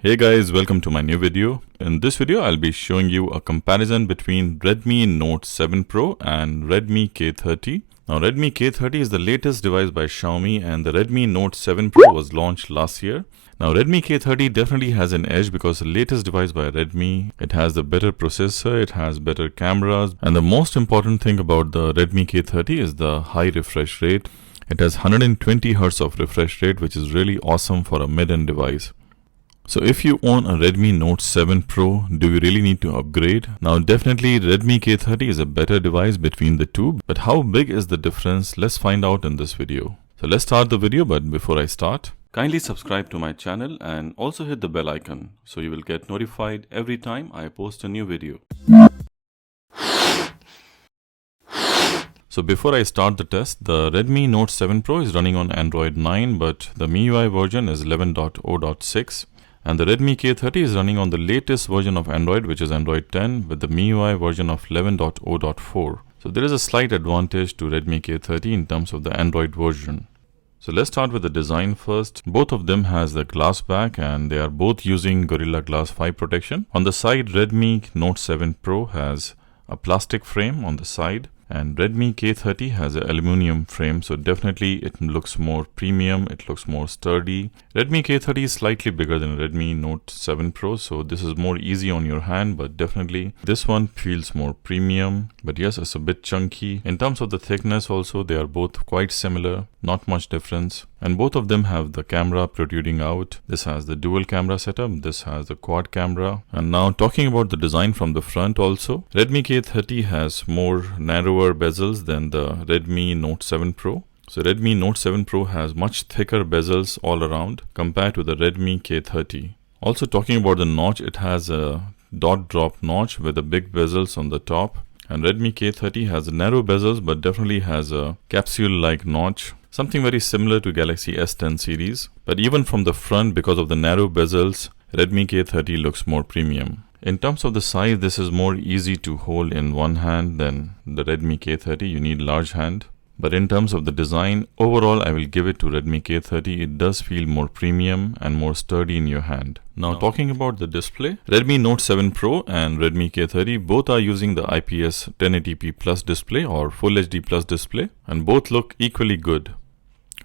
Hey guys, welcome to my new video. In this video, I'll be showing you a comparison between Redmi Note 7 Pro and Redmi K30. Now, Redmi K30 is the latest device by Xiaomi and the Redmi Note 7 Pro was launched last year. Now, Redmi K30 definitely has an edge because the latest device by Redmi, it has the better processor, it has better cameras, and the most important thing about the Redmi K30 is the high refresh rate. It has 120 Hz of refresh rate, which is really awesome for a mid-end device. So if you own a Redmi Note 7 Pro, do you really need to upgrade? Now definitely Redmi K30 is a better device between the two, but how big is the difference? Let's find out in this video. So let's start the video, but before I start, kindly subscribe to my channel and also hit the bell icon so you will get notified every time I post a new video. So before I start the test, the Redmi Note 7 Pro is running on Android 9, but the MIUI version is 11.0.6. And the Redmi K30 is running on the latest version of Android, which is Android 10 with the MIUI version of 11.0.4. So there is a slight advantage to Redmi K30 in terms of the Android version. So let's start with the design first. Both of them has the glass back and they are both using Gorilla Glass 5 protection. On the side, Redmi Note 7 Pro has a plastic frame on the side. And Redmi K30 has an aluminum frame, so definitely it looks more premium, it looks more sturdy. Redmi K30 is slightly bigger than Redmi Note 7 Pro, so this is more easy on your hand, but definitely this one feels more premium. But yes, it's a bit chunky. In terms of the thickness also, they are both quite similar, not much difference. And both of them have the camera protruding out. This has the dual camera setup, this has the quad camera. And now talking about the design from the front also, Redmi K30 has more narrower bezels than the Redmi Note 7 Pro. So Redmi Note 7 Pro has much thicker bezels all around compared to the Redmi K30. Also talking about the notch, it has a dot drop notch with the big bezels on the top. And Redmi K30 has narrow bezels but definitely has a capsule-like notch. Something very similar to Galaxy S10 series. But even from the front, because of the narrow bezels, Redmi K30 looks more premium. In terms of the size, this is more easy to hold in one hand than the Redmi K30. You need large hand. But in terms of the design, overall I will give it to Redmi K30. It does feel more premium and more sturdy in your hand. Now talking about the display, Redmi Note 7 Pro and Redmi K30 both are using the IPS 1080p Plus display or Full HD Plus display, and both look equally good.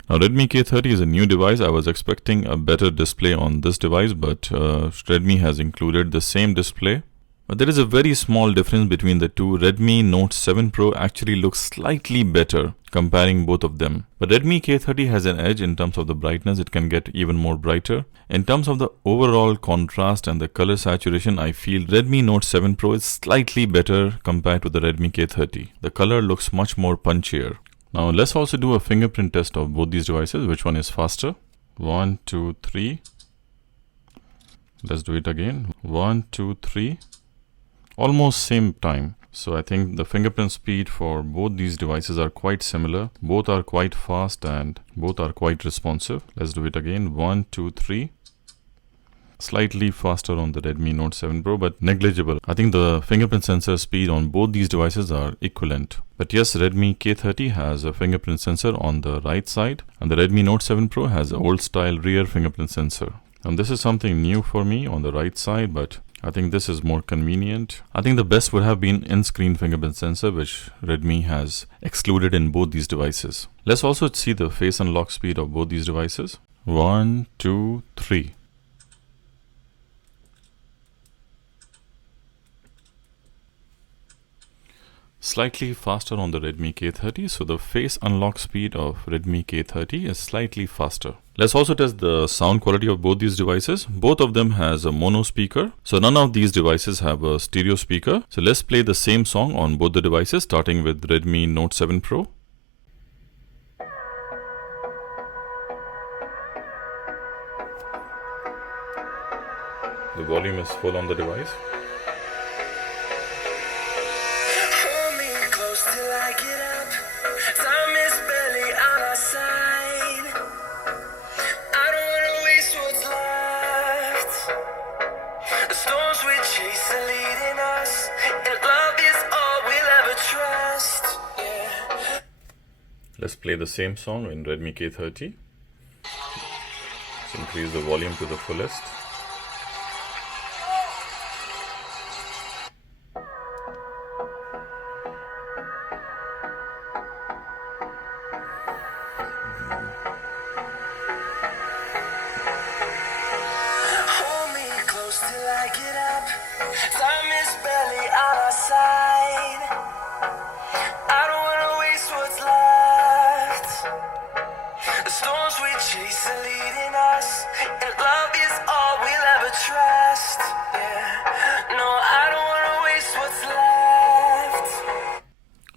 Now Redmi K30 is a new device. I was expecting a better display on this device, but Redmi has included the same display. But there is a very small difference between the two. Redmi Note 7 Pro actually looks slightly better comparing both of them. But Redmi K30 has an edge in terms of the brightness. It can get even more brighter. In terms of the overall contrast and the color saturation, I feel Redmi Note 7 Pro is slightly better compared to the Redmi K30. The color looks much more punchier. Now let's also do a fingerprint test of both these devices. Which one is faster? 1, 2, 3. Let's do it again. 1, 2, 3. Almost same time. So I think the fingerprint speed for both these devices are quite similar. Both are quite fast and both are quite responsive. Let's do it again. 1, 2, 3. Slightly faster on the Redmi Note 7 Pro, but negligible. I think the fingerprint sensor speed on both these devices are equivalent. But yes, Redmi K30 has a fingerprint sensor on the right side and the Redmi Note 7 Pro has an old style rear fingerprint sensor. And this is something new for me on the right side, but I think this is more convenient. I think the best would have been in-screen fingerprint sensor, which Redmi has excluded in both these devices. Let's also see the face unlock speed of both these devices. 1, 2, 3. Slightly faster on the Redmi K30, so the face unlock speed of Redmi K30 is slightly faster. Let's also test the sound quality of both these devices. Both of them has a mono speaker, so none of these devices have a stereo speaker. So let's play the same song on both the devices, starting with Redmi Note 7 Pro. The volume is full on the device. Let's play the same song in Redmi K30. Let's increase the volume to the fullest. till I get up. Time is barely on our side. I don't wanna waste what's left. The storms we chase are leading us, and love is all we'll ever trust. Yeah, no, I don't wanna waste what's left.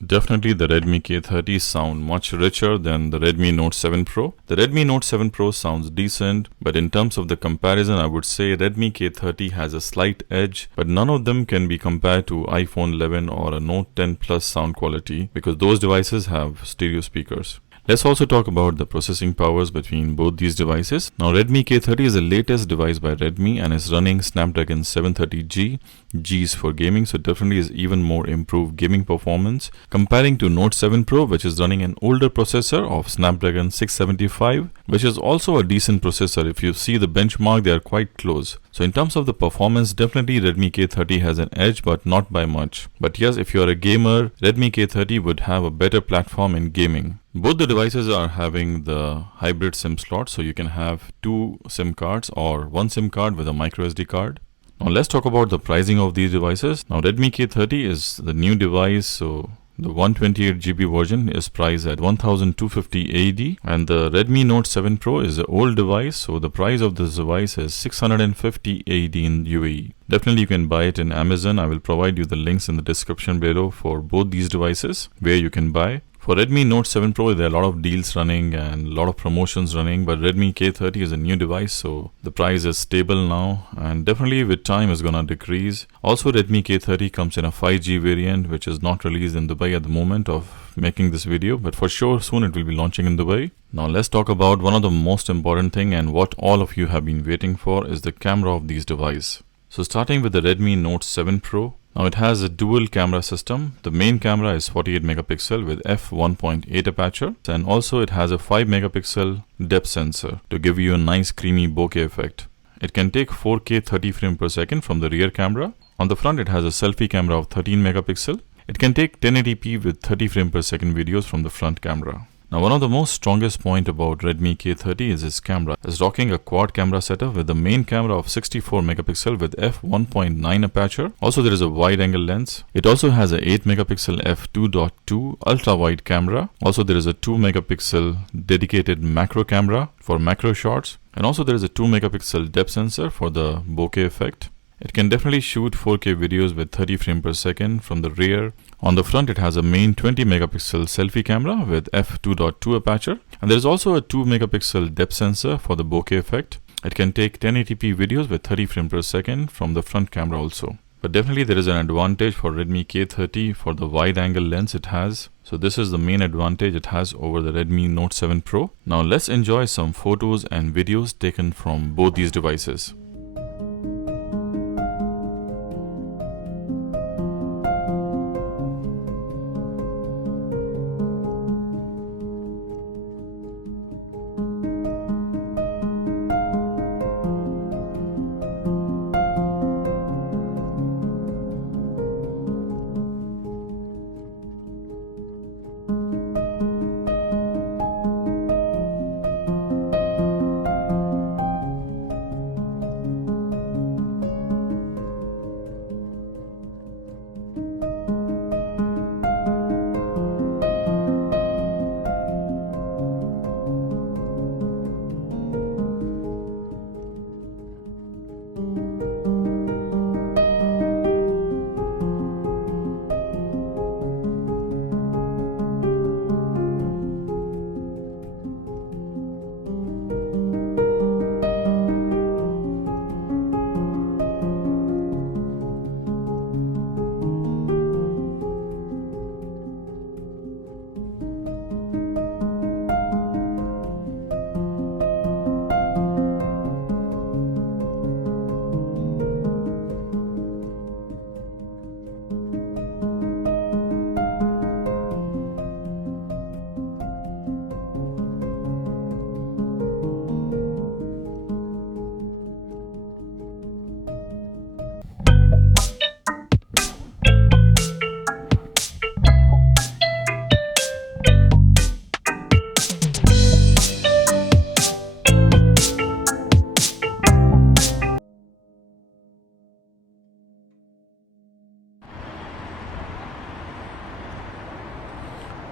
Definitely the Redmi K30 sound much richer than the Redmi Note 7 Pro. The Redmi Note 7 Pro sounds decent, but in terms of the comparison, I would say Redmi K30 has a slight edge, but none of them can be compared to iPhone 11 or a Note 10 Plus sound quality because those devices have stereo speakers. Let's also talk about the processing powers between both these devices. Now Redmi K30 is the latest device by Redmi and is running Snapdragon 730G. G is for gaming, so definitely is even more improved gaming performance comparing to Note 7 Pro, which is running an older processor of Snapdragon 675, which is also a decent processor. If you see the benchmark, they are quite close. So in terms of the performance, definitely Redmi K30 has an edge, but not by much. But yes, if you are a gamer, Redmi K30 would have a better platform in gaming. Both the devices are having the hybrid SIM slot, so you can have two SIM cards or one SIM card with a micro SD card. Now let's talk about the pricing of these devices. Now Redmi K30 is the new device, so the 128GB version is priced at 1250 AED, and the Redmi Note 7 Pro is the old device, so the price of this device is 650 AED in UAE. Definitely you can buy it in Amazon. I will provide you the links in the description below for both these devices where you can buy. For Redmi Note 7 Pro, there are a lot of deals running and a lot of promotions running, but Redmi K30 is a new device, so the price is stable now and definitely with time is gonna decrease. Also, Redmi K30 comes in a 5G variant, which is not released in Dubai at the moment of making this video, but for sure soon it will be launching in Dubai. Now let's talk about one of the most important thing and what all of you have been waiting for is the camera of these devices. So starting with the Redmi Note 7 Pro. Now it has a dual camera system. The main camera is 48 megapixel with f1.8 aperture, and also it has a 5 megapixel depth sensor to give you a nice creamy bokeh effect. It can take 4K 30 frames per second from the rear camera. On the front it has a selfie camera of 13 megapixel. It can take 1080p with 30 frames per second videos from the front camera. Now one of the most strongest point about Redmi K30 is its camera. It's rocking a quad camera setup with the main camera of 64 megapixel with f1.9 aperture. Also there is a wide angle lens. It also has a 8 megapixel f2.2 ultra wide camera. Also there is a 2 megapixel dedicated macro camera for macro shots. And also there is a 2 megapixel depth sensor for the bokeh effect. It can definitely shoot 4K videos with 30 frames per second from the rear. On the front it has a main 20 megapixel selfie camera with f2.2 aperture, and there is also a 2 megapixel depth sensor for the bokeh effect. It can take 1080p videos with 30 frames per second from the front camera also. But definitely there is an advantage for Redmi K30 for the wide angle lens it has. So this is the main advantage it has over the Redmi Note 7 Pro. Now let's enjoy some photos and videos taken from both these devices.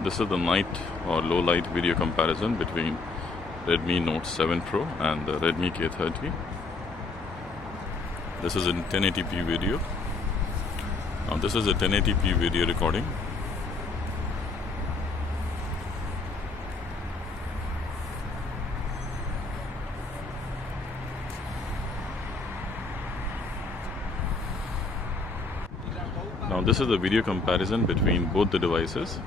This is the night or low light video comparison between Redmi Note 7 Pro and the Redmi K30. This is in 1080p video. Now this is a 1080p video recording. Now this is the video comparison between both the devices.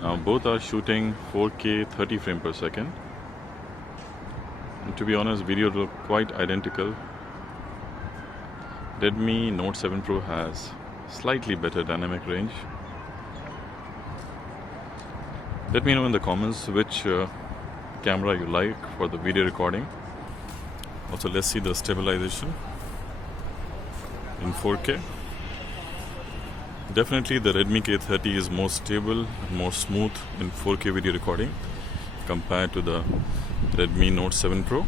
Now both are shooting 4K 30 frames per second. And to be honest, videos look quite identical. Redmi Note 7 Pro has slightly better dynamic range. Let me know in the comments which camera you like for the video recording. Also, let's see the stabilization in 4K. Definitely the Redmi K30 is more stable and more smooth in 4K video recording compared to the Redmi Note 7 Pro.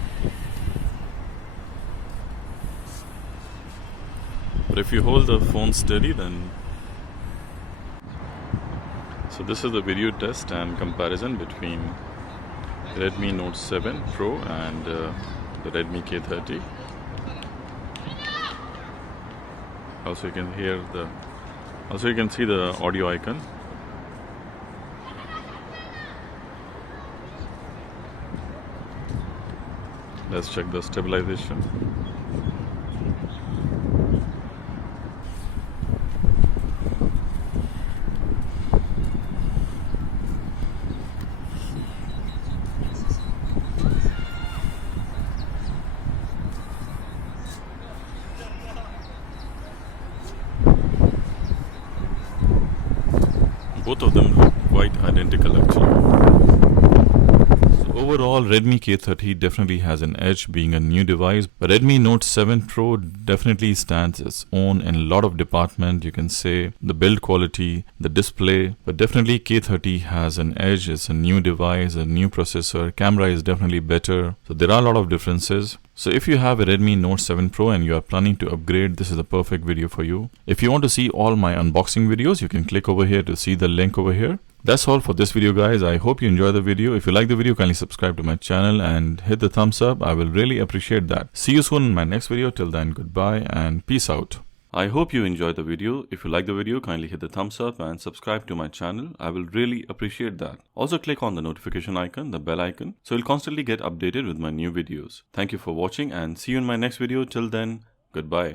But if you hold the phone steady, then... So this is the video test and comparison between Redmi Note 7 Pro and the Redmi K30. Also you can see the audio icon. Let's check the stabilization. Both of them look quite identical actually. So overall, Redmi K30 definitely has an edge being a new device, but Redmi Note 7 Pro definitely stands its own in a lot of departments. You can say the build quality, the display, but definitely K30 has an edge. It's a new device, a new processor, camera is definitely better. So there are a lot of differences. So if you have a Redmi Note 7 Pro and you are planning to upgrade, this is the perfect video for you. If you want to see all my unboxing videos, you can click over here to see the link over here. That's all for this video guys. I hope you enjoy the video. If you like the video, kindly subscribe to my channel and hit the thumbs up. I will really appreciate that. See you soon in my next video. Till then, goodbye and peace out. I hope you enjoyed the video. If you like the video, kindly hit the thumbs up and subscribe to my channel. I will really appreciate that. Also click on the notification icon, the bell icon, so you'll constantly get updated with my new videos. Thank you for watching and see you in my next video. Till then, goodbye.